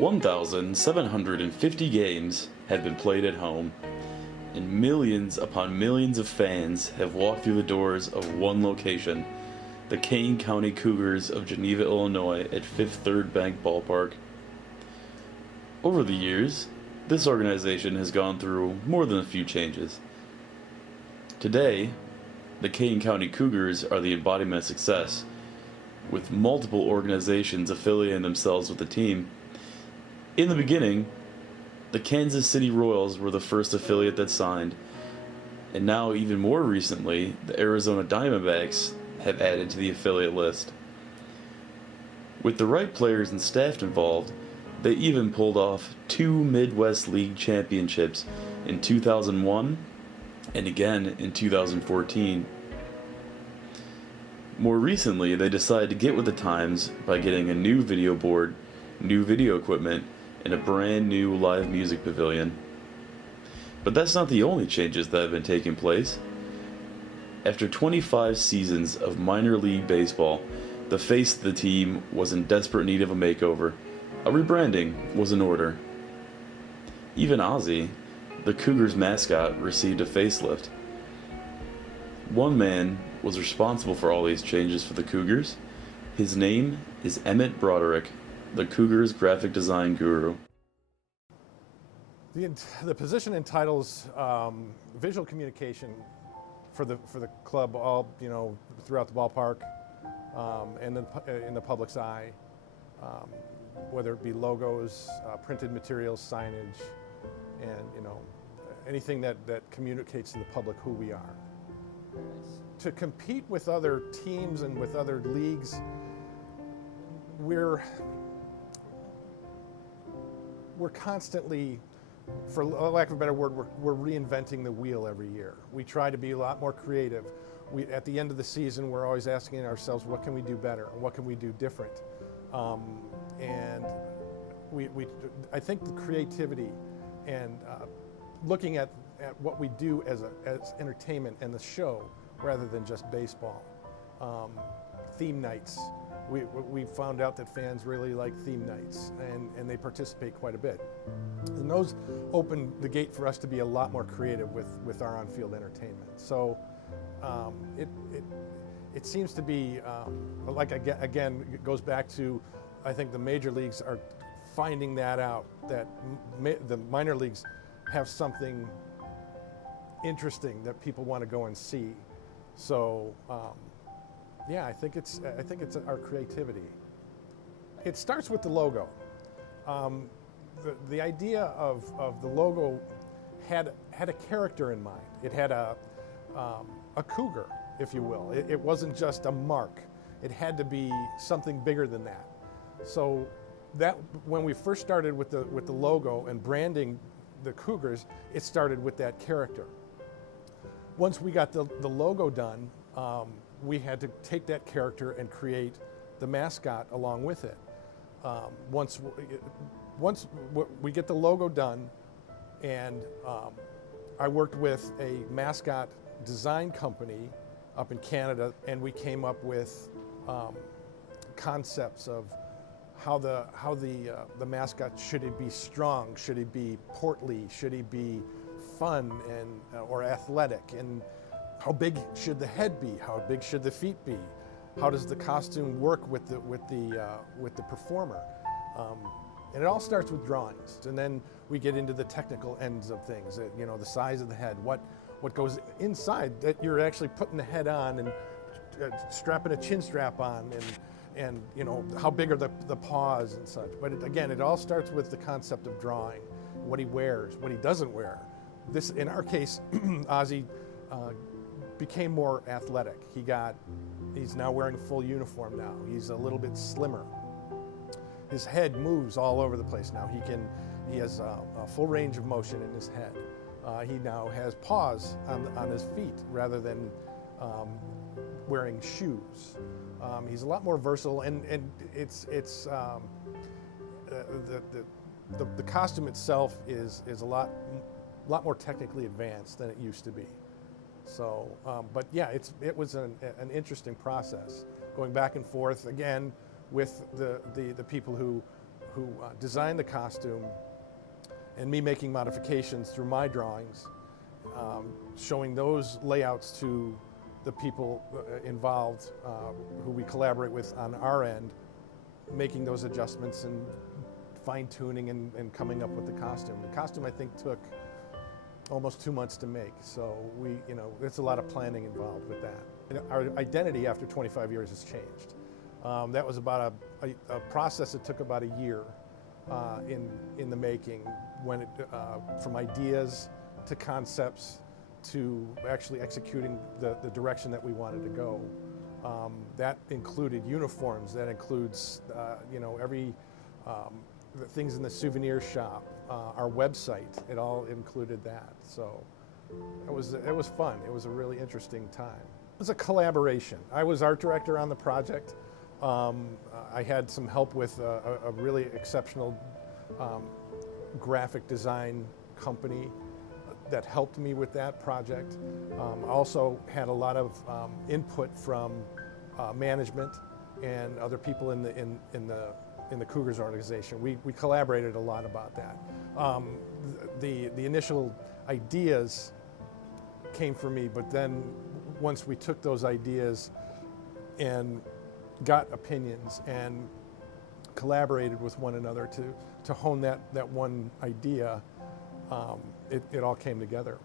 1,750 games have been played at home, and millions upon millions of fans have walked through the doors of one location, the Kane County Cougars of Geneva, Illinois at Fifth Third Bank Ballpark. Over the years, this organization has gone through more than a few changes. Today, the Kane County Cougars are the embodiment of success, with multiple organizations affiliating themselves with the team. In the beginning, the Kansas City Royals were the first affiliate that signed, and now even more recently, the Arizona Diamondbacks have added to the affiliate list. With the right players and staff involved, they even pulled off 2 Midwest League championships in 2001 and again in 2014. More recently, they decided to get with the times by getting a new video board, new video equipment, and a brand new live music pavilion. But that's not the only changes that have been taking place. After 25 seasons of minor league baseball, the face of the team was in desperate need of a makeover. A rebranding was in order. Even Ozzy, the Cougars mascot, received a facelift. One man was responsible for all these changes for the Cougars. His name is Emmett Broderick, the Cougars graphic design guru. The position entitles visual communication for the club, all throughout the ballpark, and in the public's eye, whether it be logos, printed materials, signage, and anything that communicates to the public who we are. To compete with other teams and with other leagues, we're constantly, for lack of a better word, we're reinventing the wheel every year. We try to be a lot more creative. At the end of the season, we're always asking ourselves, what can we do better? What can we do different? And I think the creativity and looking at what we do as entertainment and the show, rather than just baseball. Theme nights. We found out that fans really like theme nights, and they participate quite a bit. And those open the gate for us to be a lot more creative with our on-field entertainment. So it seems to be, again, it goes back to, I think the major leagues are finding that out, that the minor leagues have something interesting that people want to go and see. So, yeah, I think it's our creativity. It starts with the logo. The idea of the logo had a character in mind. It had a cougar, if you will. It wasn't just a mark. It had to be something bigger than that. So that when we first started with the logo and branding the Cougars, it started with that character. Once we got the logo done, we had to take that character and create the mascot along with it. Once we get the logo done, and I worked with a mascot design company up in Canada, and we came up with concepts of how the mascot, should he be strong, should he be portly, should he be fun and or athletic, and how big should the head be, how big should the feet be, how does the costume work with the performer, and it all starts with drawings, and then we get into the technical ends of things, the size of the head, what goes inside, that you're actually putting the head on and strapping a chin strap on, and how big are the paws and such. But again, it all starts with the concept of drawing, what he wears, what he doesn't wear. This, in our case, Ozzy became more athletic. He's now wearing a full uniform now. He's a little bit slimmer. His head moves all over the place now. He has a full range of motion in his head. He now has paws on his feet rather than wearing shoes. He's a lot more versatile, and it's the costume itself is a lot more technically advanced than it used to be. So, but yeah, it was an interesting process, going back and forth again with the people who designed the costume, and me making modifications through my drawings, showing those layouts to the people involved who we collaborate with on our end, making those adjustments and fine-tuning and coming up with the costume. The costume, I think, took almost 2 months to make, so it's a lot of planning involved with that. And our identity after 25 years has changed. That was about a process that took about a year in the making, when from ideas to concepts to actually executing the direction that we wanted to go. That included uniforms. That includes every the things in the souvenir shop, our website. It all included that. So it was fun. It was a really interesting time. It was a collaboration. I was art director on the project. I had some help with a really exceptional graphic design company that helped me with that project. I also had a lot of input from management and other people in the Cougars organization. We collaborated a lot about that. The initial ideas came from me, but then once we took those ideas and got opinions and collaborated with one another to hone that one idea, it all came together.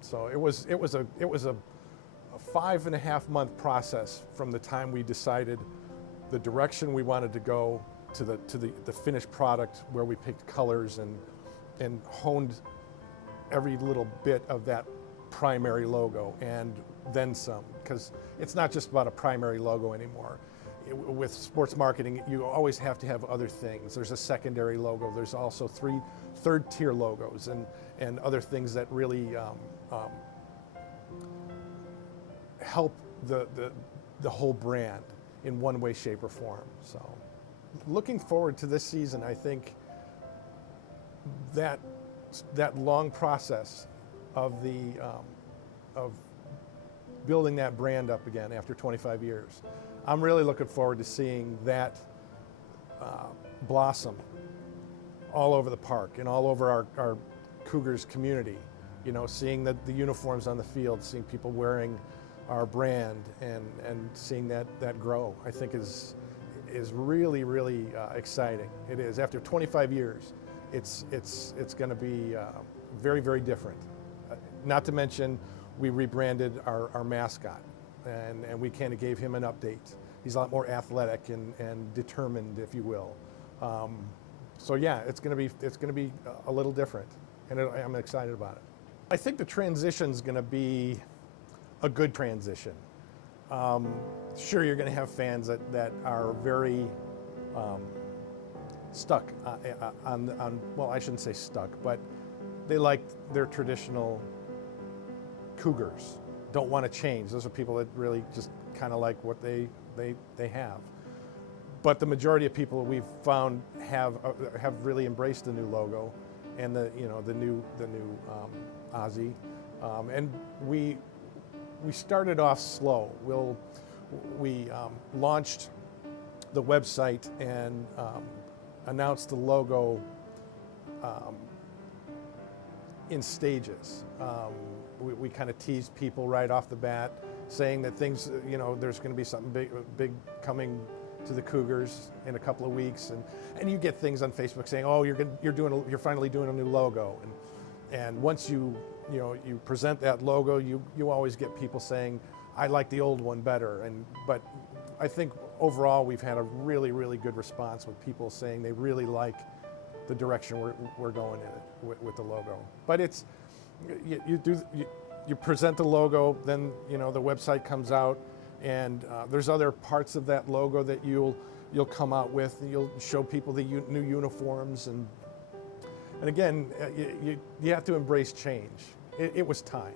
So it was a 5.5 month process from the time we decided the direction we wanted to go to the finished product, where we picked colors and honed every little bit of that primary logo and then some, because it's not just about a primary logo anymore. With sports marketing, you always have to have other things. There's a secondary logo. There's also third-tier logos and other things that really help the whole brand in one way, shape, or form. So, looking forward to this season, I think that long process of of building that brand up again after 25 years. I'm really looking forward to seeing that blossom all over the park and all over our Cougars community. Seeing the uniforms on the field, seeing people wearing our brand, and seeing that grow, I think is really, really exciting. It is. After 25 years, it's going to be very, very different. Not to mention, we rebranded our mascot. And we kind of gave him an update. He's a lot more athletic and determined, if you will. So yeah, it's going to be a little different, and I'm excited about it. I think the transition's going to be a good transition. Sure, you're going to have fans that are very stuck on. Well, I shouldn't say stuck, but they like their traditional Cougars. Don't want to change. Those are people that really just kind of like what they have. But the majority of people we've found have really embraced the new logo and the new Aussie. And we started off slow. We launched the website and announced the logo in stages. We kind of teased people right off the bat, saying that things, there's going to be something big coming to the Cougars in a couple of weeks, and you get things on Facebook saying, oh, you're finally doing a new logo, and once you present that logo, you always get people saying, I like the old one better, but I think overall we've had a really, really good response with people saying they really like the direction we're going in it with the logo. But it's you present the logo, then the website comes out, and there's other parts of that logo that you'll come out with. You'll show people the new uniforms, and again, you have to embrace change. It was time.